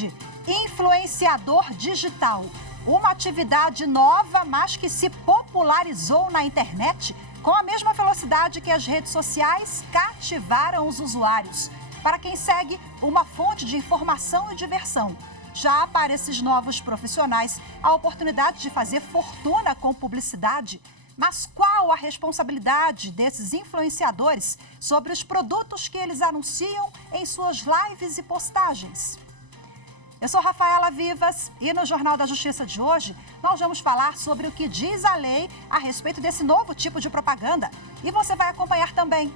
novidade: influenciador digital. Uma atividade nova, mas que se popularizou na internet com a mesma velocidade que as redes sociais cativaram os usuários. Para quem segue uma fonte de informação e diversão, já para esses novos profissionais, a oportunidade de fazer fortuna com publicidade. Mas qual a responsabilidade desses influenciadores sobre os produtos que eles anunciam em suas lives e postagens? Eu sou Rafaela Vivas e no Jornal da Justiça de hoje nós vamos falar sobre o que diz a lei a respeito desse novo tipo de propaganda. E você vai acompanhar também.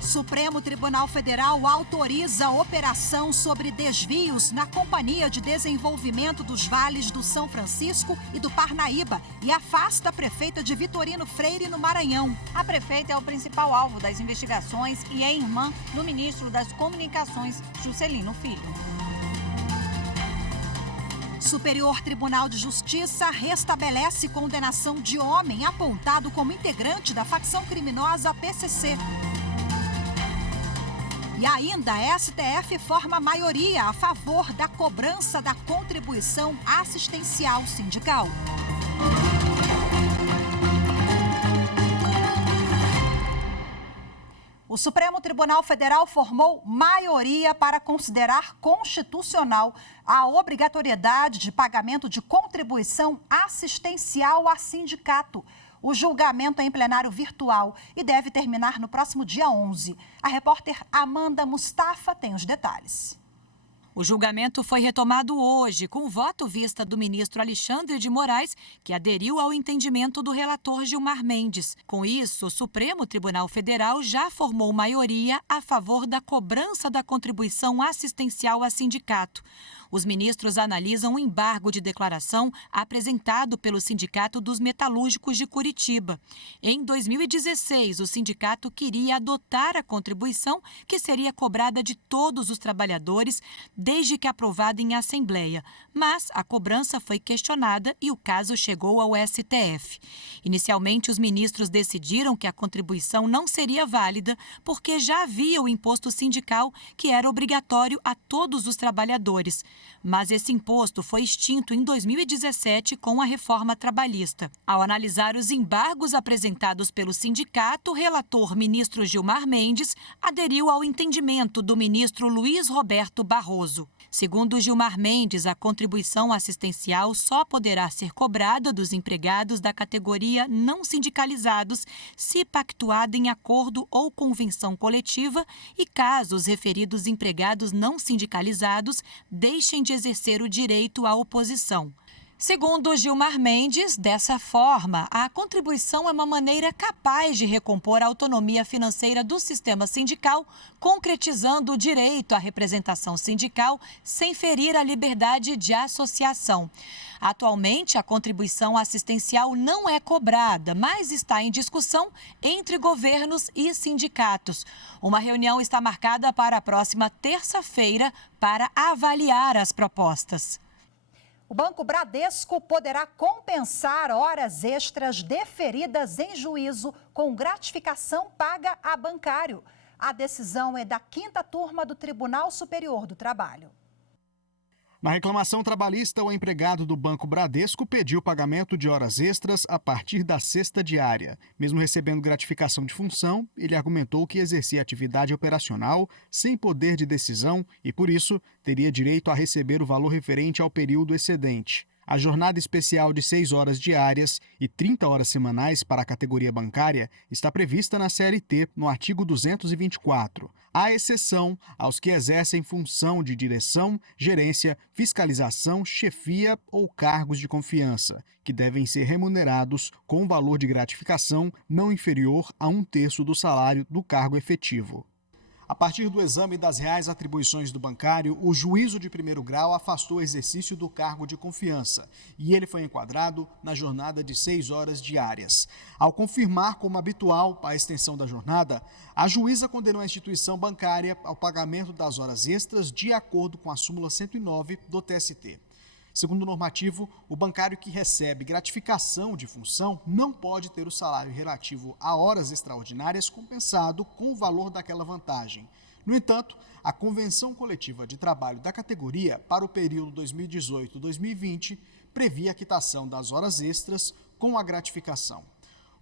Supremo Tribunal Federal autoriza a operação sobre desvios na Companhia de Desenvolvimento dos Vales do São Francisco e do Parnaíba e afasta a prefeita de Vitorino Freire, no Maranhão. A prefeita é o principal alvo das investigações e é irmã do ministro das Comunicações, Juscelino Filho. Superior Tribunal de Justiça restabelece condenação de homem apontado como integrante da facção criminosa PCC. E ainda a STF forma maioria a favor da cobrança da contribuição assistencial sindical. O Supremo Tribunal Federal formou maioria para considerar constitucional a obrigatoriedade de pagamento de contribuição assistencial a sindicato. O julgamento é em plenário virtual e deve terminar no próximo dia 11. A repórter Amanda Mustafa tem os detalhes. O julgamento foi retomado hoje, com o voto vista do ministro Alexandre de Moraes, que aderiu ao entendimento do relator Gilmar Mendes. Com isso, o Supremo Tribunal Federal já formou maioria a favor da cobrança da contribuição assistencial a sindicato. Os ministros analisam o embargo de declaração apresentado pelo Sindicato dos Metalúrgicos de Curitiba. Em 2016, o sindicato queria adotar a contribuição que seria cobrada de todos os trabalhadores desde que aprovada em assembleia. Mas a cobrança foi questionada e o caso chegou ao STF. Inicialmente, os ministros decidiram que a contribuição não seria válida porque já havia o imposto sindical, que era obrigatório a todos os trabalhadores. Mas esse imposto foi extinto em 2017 com a reforma trabalhista. Ao analisar os embargos apresentados pelo sindicato, o relator ministro Gilmar Mendes aderiu ao entendimento do ministro Luiz Roberto Barroso. Segundo Gilmar Mendes, a contribuição assistencial só poderá ser cobrada dos empregados da categoria não sindicalizados se pactuada em acordo ou convenção coletiva e caso os referidos empregados não sindicalizados deixem de exercer o direito à oposição. Segundo Gilmar Mendes, dessa forma, a contribuição é uma maneira capaz de recompor a autonomia financeira do sistema sindical, concretizando o direito à representação sindical sem ferir a liberdade de associação. Atualmente, a contribuição assistencial não é cobrada, mas está em discussão entre governos e sindicatos. Uma reunião está marcada para a próxima terça-feira para avaliar as propostas. O Banco Bradesco poderá compensar horas extras deferidas em juízo com gratificação paga a bancário. A decisão é da 5ª turma do Tribunal Superior do Trabalho. Na reclamação trabalhista, o empregado do Banco Bradesco pediu o pagamento de horas extras a partir da sexta diária. Mesmo recebendo gratificação de função, ele argumentou que exercia atividade operacional sem poder de decisão e, por isso, teria direito a receber o valor referente ao período excedente. A jornada especial de 6 horas diárias e 30 horas semanais para a categoria bancária está prevista na CLT, no artigo 224. Há exceção aos que exercem função de direção, gerência, fiscalização, chefia ou cargos de confiança, que devem ser remunerados com um valor de gratificação não inferior a 1/3 do salário do cargo efetivo. A partir do exame das reais atribuições do bancário, o juízo de primeiro grau afastou o exercício do cargo de confiança e ele foi enquadrado na jornada de 6 horas diárias. Ao confirmar como habitual a extensão da jornada, a juíza condenou a instituição bancária ao pagamento das horas extras de acordo com a súmula 109 do TST. Segundo o normativo, o bancário que recebe gratificação de função não pode ter o salário relativo a horas extraordinárias compensado com o valor daquela vantagem. No entanto, a Convenção Coletiva de Trabalho da categoria para o período 2018-2020 previa a quitação das horas extras com a gratificação.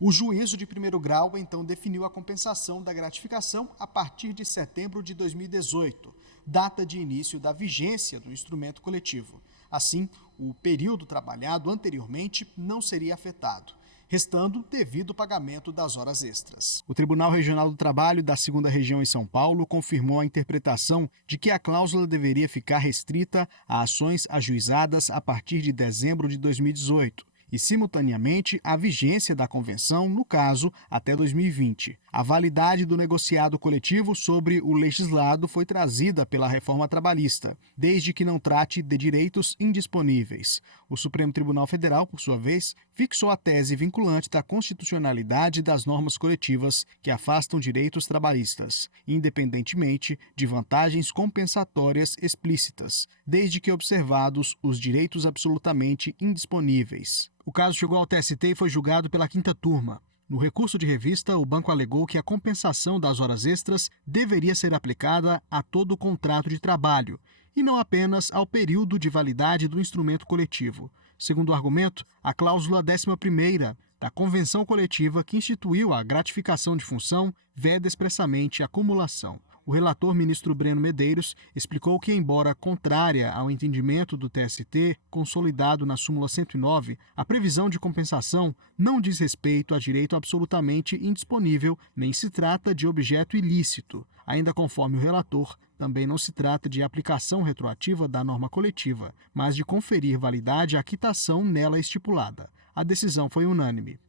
O juízo de primeiro grau, então, definiu a compensação da gratificação a partir de setembro de 2018, data de início da vigência do instrumento coletivo. Assim, o período trabalhado anteriormente não seria afetado, restando devido pagamento das horas extras. O Tribunal Regional do Trabalho da 2ª Região em São Paulo confirmou a interpretação de que a cláusula deveria ficar restrita a ações ajuizadas a partir de dezembro de 2018. E, simultaneamente, a vigência da convenção, no caso, até 2020. A validade do negociado coletivo sobre o legislado foi trazida pela reforma trabalhista, desde que não trate de direitos indisponíveis. O Supremo Tribunal Federal, por sua vez, fixou a tese vinculante da constitucionalidade das normas coletivas que afastam direitos trabalhistas, independentemente de vantagens compensatórias explícitas, desde que observados os direitos absolutamente indisponíveis. O caso chegou ao TST e foi julgado pela 5ª turma. No recurso de revista, o banco alegou que a compensação das horas extras deveria ser aplicada a todo o contrato de trabalho e não apenas ao período de validade do instrumento coletivo. Segundo o argumento, a cláusula 11ª da Convenção Coletiva que instituiu a gratificação de função veda expressamente a acumulação. O relator, ministro Breno Medeiros, explicou que, embora contrária ao entendimento do TST, consolidado na súmula 109, a previsão de compensação não diz respeito a direito absolutamente indisponível, nem se trata de objeto ilícito. Ainda conforme o relator, também não se trata de aplicação retroativa da norma coletiva, mas de conferir validade à quitação nela estipulada. A decisão foi unânime.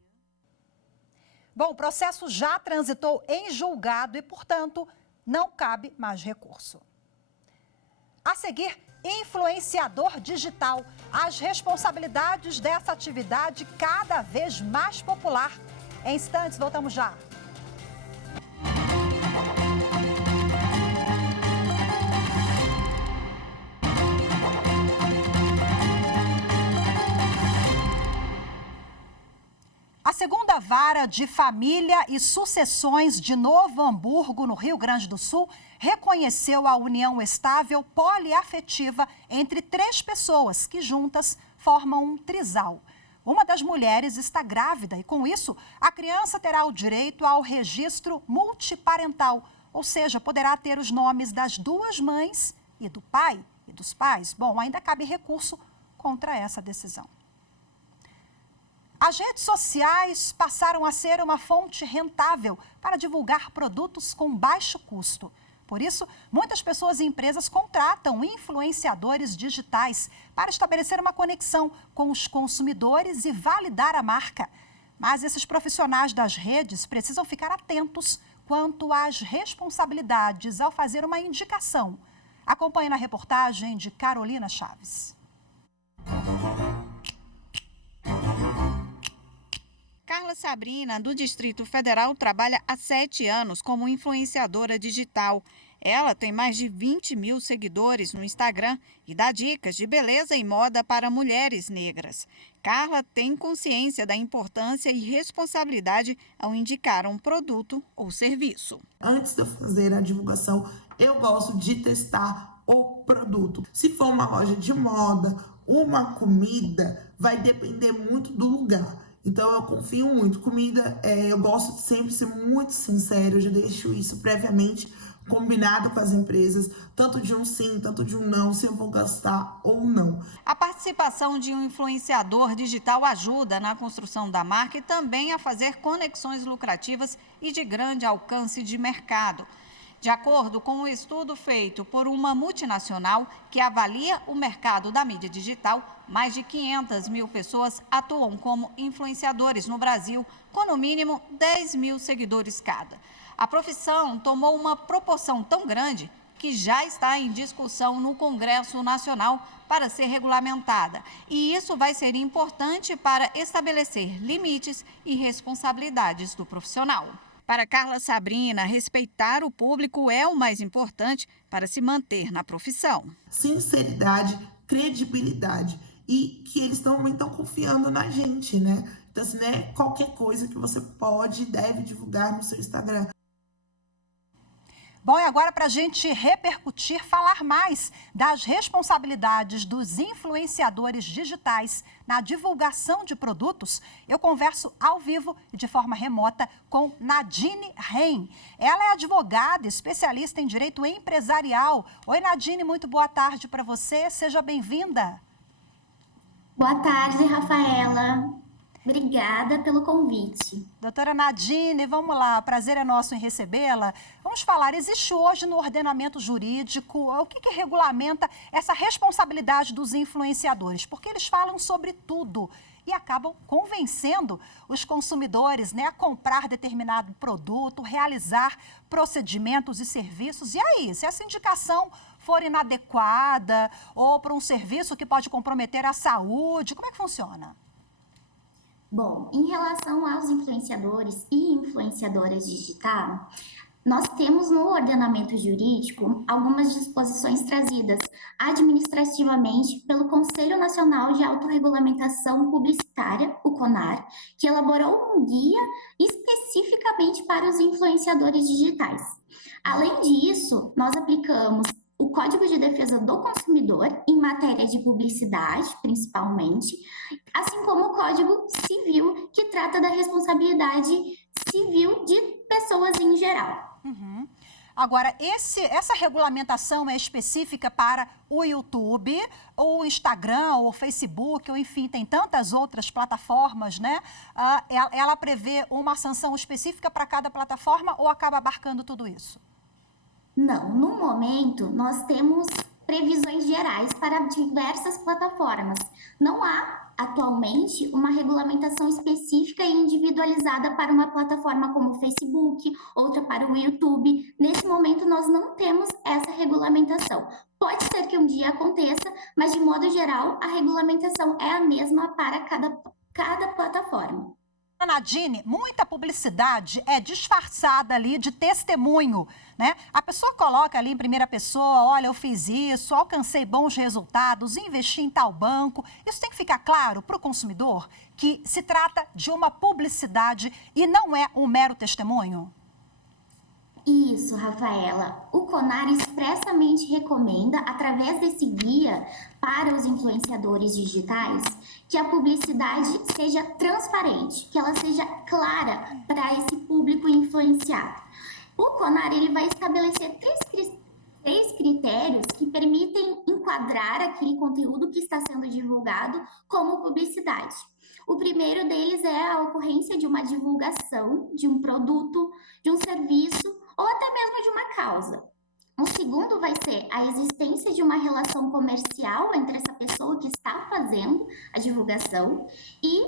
Bom, o processo já transitou em julgado e, portanto, não cabe mais recurso. A seguir, influenciador digital. As responsabilidades dessa atividade cada vez mais popular. Em instantes, voltamos já. A segunda vara de família e sucessões de Novo Hamburgo, no Rio Grande do Sul, reconheceu a união estável poliafetiva entre 3 pessoas que juntas formam um trisal. Uma das mulheres está grávida e, com isso, a criança terá o direito ao registro multiparental, ou seja, poderá ter os nomes das 2 mães e do pai e dos pais. Bom, ainda cabe recurso contra essa decisão. As redes sociais passaram a ser uma fonte rentável para divulgar produtos com baixo custo. Por isso, muitas pessoas e empresas contratam influenciadores digitais para estabelecer uma conexão com os consumidores e validar a marca. Mas esses profissionais das redes precisam ficar atentos quanto às responsabilidades ao fazer uma indicação. Acompanhe na reportagem de Carolina Chaves. Carla Sabrina, do Distrito Federal, trabalha há 7 anos como influenciadora digital. Ela tem mais de 20 mil seguidores no Instagram e dá dicas de beleza e moda para mulheres negras. Carla tem consciência da importância e responsabilidade ao indicar um produto ou serviço. Antes de eu fazer a divulgação, eu gosto de testar o produto. Se for uma loja de moda, uma comida, vai depender muito do lugar. Então, eu confio muito. Comida, eu gosto de sempre ser muito sincero, eu já deixo isso previamente combinado com as empresas, tanto de um sim, tanto de um não, se eu vou gastar ou não. A participação de um influenciador digital ajuda na construção da marca e também a fazer conexões lucrativas e de grande alcance de mercado. De acordo com um estudo feito por uma multinacional que avalia o mercado da mídia digital, mais de 500 mil pessoas atuam como influenciadores no Brasil, com no mínimo 10 mil seguidores cada. A profissão tomou uma proporção tão grande que já está em discussão no Congresso Nacional para ser regulamentada. E isso vai ser importante para estabelecer limites e responsabilidades do profissional. Para Carla Sabrina, respeitar o público é o mais importante para se manter na profissão. Sinceridade, credibilidade e que eles também estão confiando na gente, né? Então, assim, não é qualquer coisa que você pode e deve divulgar no seu Instagram. Bom, e agora para a gente repercutir, falar mais das responsabilidades dos influenciadores digitais na divulgação de produtos, eu converso ao vivo e de forma remota com Nadine Reim. Ela é advogada, especialista em direito empresarial. Oi, Nadine, muito boa tarde para você. Seja bem-vinda. Boa tarde, Rafaela. Obrigada pelo convite. Doutora Nadine, vamos lá, prazer é nosso em recebê-la. Vamos falar, existe hoje no ordenamento jurídico, o que regulamenta essa responsabilidade dos influenciadores? Porque eles falam sobre tudo e acabam convencendo os consumidores, né, a comprar determinado produto, realizar procedimentos e serviços. E aí, se essa indicação for inadequada ou para um serviço que pode comprometer a saúde, como é que funciona? Bom, em relação aos influenciadores e influenciadoras digitais, nós temos no ordenamento jurídico algumas disposições trazidas administrativamente pelo Conselho Nacional de Autorregulamentação Publicitária, o CONAR, que elaborou um guia especificamente para os influenciadores digitais. Além disso, nós aplicamos o Código de Defesa do Consumidor em matéria de publicidade, principalmente, assim como o Código Civil, que trata da responsabilidade civil de pessoas em geral. Uhum. Agora, essa regulamentação é específica para o YouTube, ou o Instagram, ou o Facebook, ou enfim, tem tantas outras plataformas, né? Ela prevê uma sanção específica para cada plataforma ou acaba abarcando tudo isso? Não, no momento nós temos previsões gerais para diversas plataformas. Não há atualmente uma regulamentação específica e individualizada para uma plataforma como o Facebook, outra para o YouTube. Nesse momento nós não temos essa regulamentação. Pode ser que um dia aconteça, mas de modo geral a regulamentação é a mesma para cada plataforma. Nadine, muita publicidade é disfarçada ali de testemunho, né? A pessoa coloca ali em primeira pessoa, olha, eu fiz isso, alcancei bons resultados, investi em tal banco. Isso tem que ficar claro para o consumidor que se trata de uma publicidade e não é um mero testemunho? Isso, Rafaela. O CONAR expressamente recomenda, através desse guia para os influenciadores digitais, que a publicidade seja transparente, que ela seja clara para esse público influenciado. O CONAR ele vai estabelecer três critérios que permitem enquadrar aquele conteúdo que está sendo divulgado como publicidade. O primeiro deles é a ocorrência de uma divulgação de um produto, de um serviço ou até mesmo de uma causa. O segundo vai ser a existência de uma relação comercial entre essa pessoa que está fazendo a divulgação e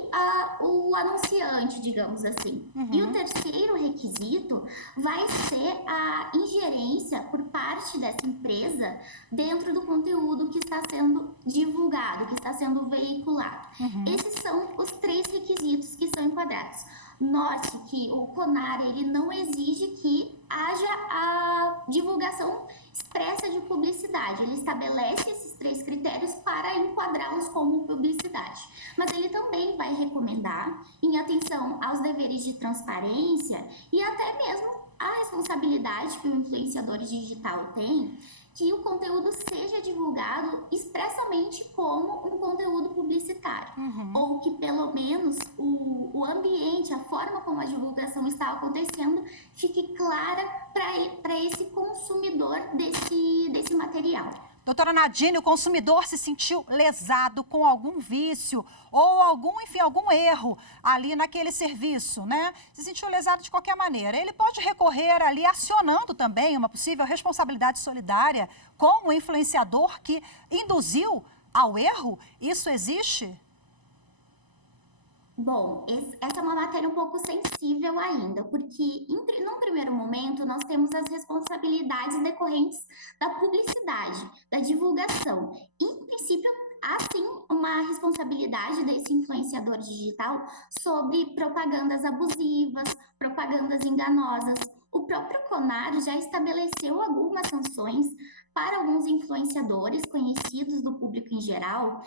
o anunciante, digamos assim. Uhum. E o terceiro requisito vai ser a ingerência por parte dessa empresa dentro do conteúdo que está sendo divulgado, que está sendo veiculado. Uhum. Esses são os três requisitos que são enquadrados. Note que o CONAR ele não exige que haja a divulgação expressa de publicidade. Ele estabelece esses três critérios para enquadrá-los como publicidade. Mas ele também vai recomendar, em atenção aos deveres de transparência e até mesmo a responsabilidade que o influenciador digital tem, que o conteúdo seja divulgado expressamente como um conteúdo publicitário. Uhum. Ou que, pelo menos, o ambiente, a forma como a divulgação está acontecendo, fique clara para esse consumidor desse material. Doutora Nadine, o consumidor se sentiu lesado com algum vício ou algum erro ali naquele serviço, né? Se sentiu lesado de qualquer maneira. Ele pode recorrer ali acionando também uma possível responsabilidade solidária com o influenciador que induziu ao erro? Isso existe? Bom, essa é uma matéria um pouco sensível ainda, porque num primeiro momento nós temos as responsabilidades decorrentes da publicidade, da divulgação. Em princípio, há sim uma responsabilidade desse influenciador digital sobre propagandas abusivas, propagandas enganosas. O próprio CONAR já estabeleceu algumas sanções para alguns influenciadores conhecidos do público em geral,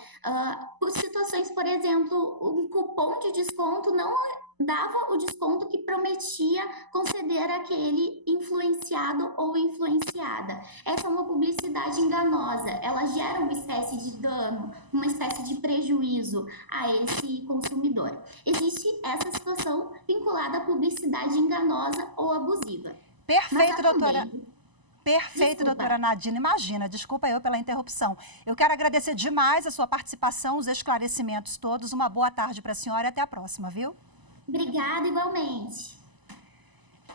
por situações, por exemplo, um cupom de desconto não dava o desconto que prometia conceder àquele influenciado ou influenciada. Essa é uma publicidade enganosa, ela gera uma espécie de dano, uma espécie de prejuízo a esse consumidor. Existe essa situação vinculada à publicidade enganosa ou abusiva. Perfeito, doutora. Perfeito, doutora Nadine. Imagina, desculpa eu pela interrupção. Eu quero agradecer demais a sua participação, os esclarecimentos todos. Uma boa tarde para a senhora e até a próxima, viu? Obrigada, igualmente.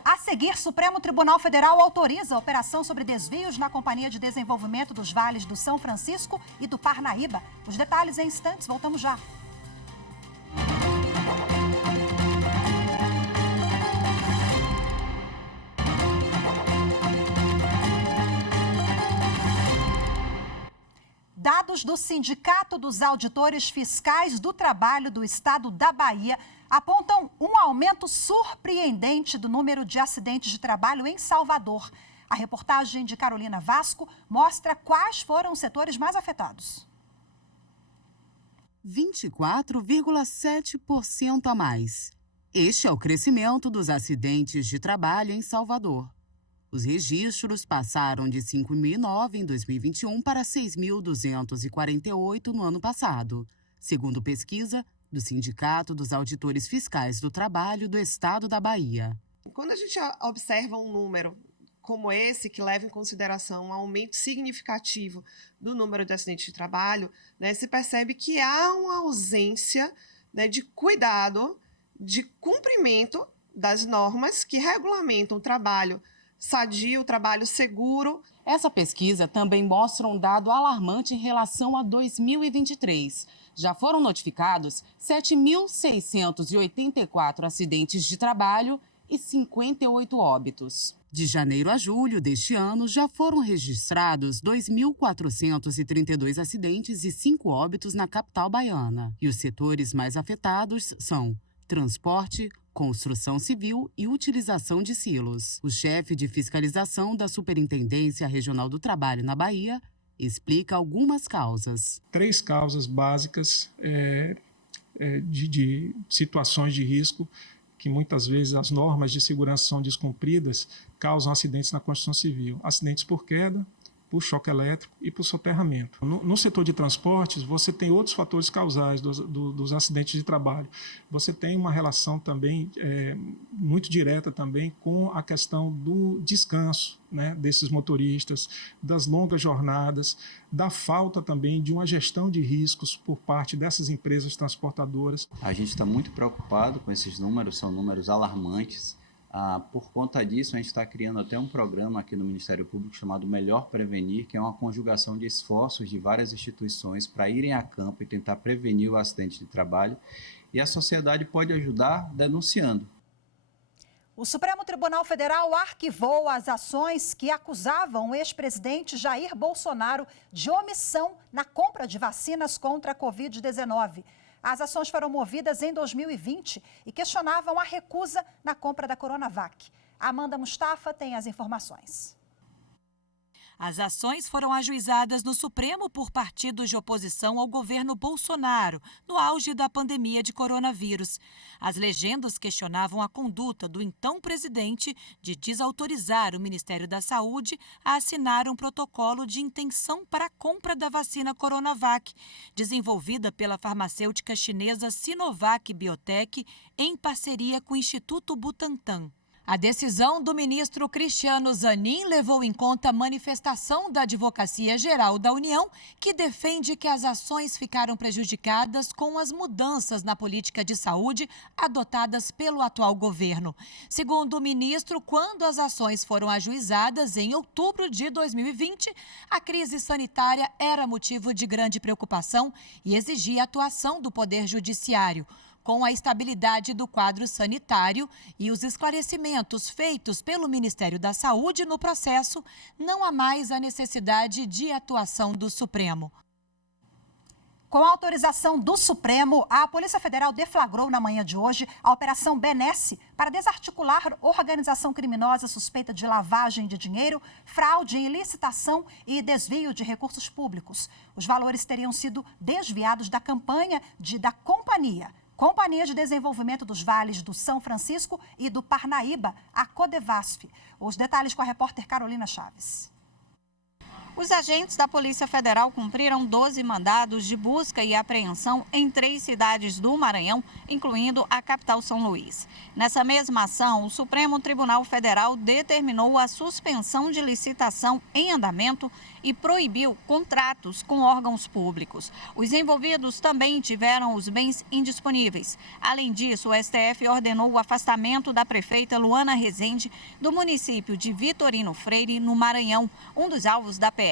A seguir, Supremo Tribunal Federal autoriza a operação sobre desvios na Companhia de Desenvolvimento dos Vales do São Francisco e do Parnaíba. Os detalhes em instantes, voltamos já. Dados do Sindicato dos Auditores Fiscais do Trabalho do Estado da Bahia apontam um aumento surpreendente do número de acidentes de trabalho em Salvador. A reportagem de Carolina Vasco mostra quais foram os setores mais afetados. 24,7% a mais. Este é o crescimento dos acidentes de trabalho em Salvador. Os registros passaram de 5.009 em 2021 para 6.248 no ano passado, segundo pesquisa do Sindicato dos Auditores Fiscais do Trabalho do Estado da Bahia. Quando a gente observa um número como esse, que leva em consideração um aumento significativo do número de acidentes de trabalho, né, se percebe que há uma ausência, né, de cuidado, de cumprimento das normas que regulamentam o trabalho sadio, o trabalho seguro. Essa pesquisa também mostra um dado alarmante em relação a 2023. Já foram notificados 7.684 acidentes de trabalho e 58 óbitos. De janeiro a julho deste ano, já foram registrados 2.432 acidentes e 5 óbitos na capital baiana. E os setores mais afetados são transporte, construção civil e utilização de silos. O chefe de fiscalização da Superintendência Regional do Trabalho na Bahia explica algumas causas. 3 causas básicas de situações de risco que muitas vezes as normas de segurança são descumpridas, causam acidentes na construção civil. Acidentes por queda, por choque elétrico e por soterramento. No setor de transportes, você tem outros fatores causais dos acidentes de trabalho. Você tem uma relação também muito direta também com a questão do descanso, né, desses motoristas, das longas jornadas, da falta também de uma gestão de riscos por parte dessas empresas transportadoras. A gente está muito preocupado com esses números, são números alarmantes. Por conta disso, a gente está criando até um programa aqui no Ministério Público chamado Melhor Prevenir, que é uma conjugação de esforços de várias instituições para irem a campo e tentar prevenir o acidente de trabalho. E a sociedade pode ajudar denunciando. O Supremo Tribunal Federal arquivou as ações que acusavam o ex-presidente Jair Bolsonaro de omissão na compra de vacinas contra a Covid-19. As ações foram movidas em 2020 e questionavam a recusa na compra da Coronavac. Amanda Mustafa tem as informações. As ações foram ajuizadas no Supremo por partidos de oposição ao governo Bolsonaro, no auge da pandemia de coronavírus. As legendas questionavam a conduta do então presidente de desautorizar o Ministério da Saúde a assinar um protocolo de intenção para a compra da vacina Coronavac, desenvolvida pela farmacêutica chinesa Sinovac Biotech em parceria com o Instituto Butantan. A decisão do ministro Cristiano Zanin levou em conta a manifestação da Advocacia Geral da União, que defende que as ações ficaram prejudicadas com as mudanças na política de saúde adotadas pelo atual governo. Segundo o ministro, quando as ações foram ajuizadas em outubro de 2020, a crise sanitária era motivo de grande preocupação e exigia a atuação do Poder Judiciário. Com a estabilidade do quadro sanitário e os esclarecimentos feitos pelo Ministério da Saúde no processo, não há mais a necessidade de atuação do Supremo. Com a autorização do Supremo, a Polícia Federal deflagrou na manhã de hoje a Operação Benesse para desarticular organização criminosa suspeita de lavagem de dinheiro, fraude em licitação e desvio de recursos públicos. Os valores teriam sido desviados da campanha da Companhia de Desenvolvimento dos Vales do São Francisco e do Parnaíba, a Codevasf. Os detalhes com a repórter Carolina Chaves. Os agentes da Polícia Federal cumpriram 12 mandados de busca e apreensão em 3 cidades do Maranhão, incluindo a capital São Luís. Nessa mesma ação, o Supremo Tribunal Federal determinou a suspensão de licitação em andamento e proibiu contratos com órgãos públicos. Os envolvidos também tiveram os bens indisponíveis. Além disso, o STF ordenou o afastamento da prefeita Luana Rezende do município de Vitorino Freire, no Maranhão, um dos alvos da PF.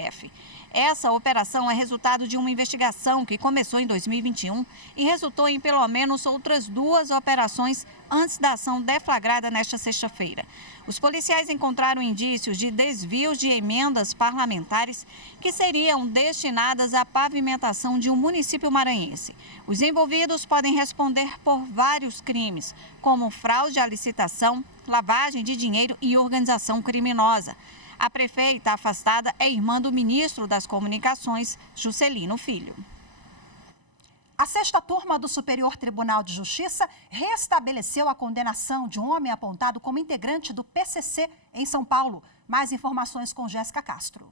Essa operação é resultado de uma investigação que começou em 2021 e resultou em pelo menos outras 2 operações antes da ação deflagrada nesta sexta-feira. Os policiais encontraram indícios de desvios de emendas parlamentares que seriam destinadas à pavimentação de um município maranhense. Os envolvidos podem responder por vários crimes, como fraude à licitação, lavagem de dinheiro e organização criminosa. A prefeita afastada é irmã do ministro das Comunicações, Juscelino Filho. A 6ª turma do Superior Tribunal de Justiça restabeleceu a condenação de um homem apontado como integrante do PCC em São Paulo. Mais informações com Jéssica Castro.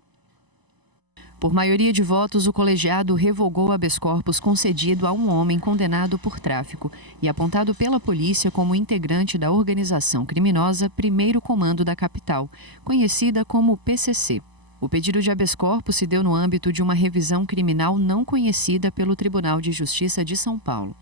Por maioria de votos, o colegiado revogou o habeas corpus concedido a um homem condenado por tráfico e apontado pela polícia como integrante da organização criminosa Primeiro Comando da Capital, conhecida como PCC. O pedido de habeas corpus se deu no âmbito de uma revisão criminal não conhecida pelo Tribunal de Justiça de São Paulo.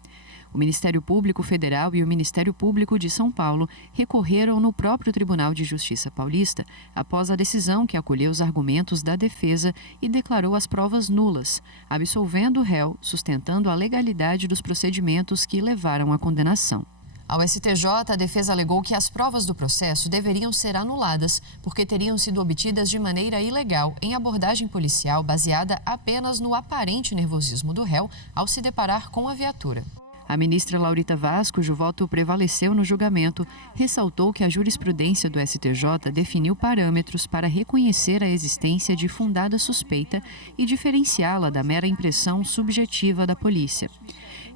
O Ministério Público Federal e o Ministério Público de São Paulo recorreram no próprio Tribunal de Justiça paulista após a decisão que acolheu os argumentos da defesa e declarou as provas nulas, absolvendo o réu, sustentando a legalidade dos procedimentos que levaram à condenação. Ao STJ, a defesa alegou que as provas do processo deveriam ser anuladas porque teriam sido obtidas de maneira ilegal em abordagem policial baseada apenas no aparente nervosismo do réu ao se deparar com a viatura. A ministra Laurita Vaz, cujo voto prevaleceu no julgamento, ressaltou que a jurisprudência do STJ definiu parâmetros para reconhecer a existência de fundada suspeita e diferenciá-la da mera impressão subjetiva da polícia.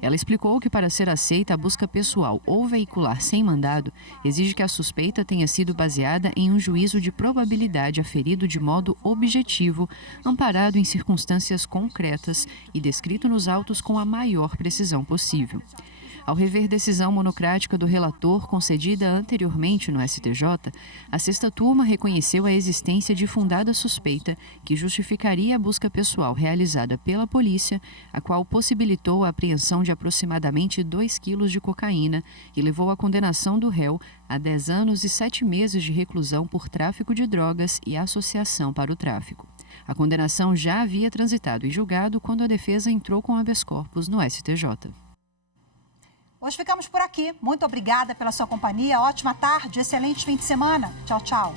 Ela explicou que para ser aceita a busca pessoal ou veicular sem mandado, exige que a suspeita tenha sido baseada em um juízo de probabilidade aferido de modo objetivo, amparado em circunstâncias concretas e descrito nos autos com a maior precisão possível. Ao rever decisão monocrática do relator concedida anteriormente no STJ, a 6ª turma reconheceu a existência de fundada suspeita que justificaria a busca pessoal realizada pela polícia, a qual possibilitou a apreensão de aproximadamente 2 quilos de cocaína e levou à condenação do réu a 10 anos e 7 meses de reclusão por tráfico de drogas e associação para o tráfico. A condenação já havia transitado em julgado quando a defesa entrou com habeas corpus no STJ. Hoje ficamos por aqui. Muito obrigada pela sua companhia. Ótima tarde, excelente fim de semana. Tchau, tchau.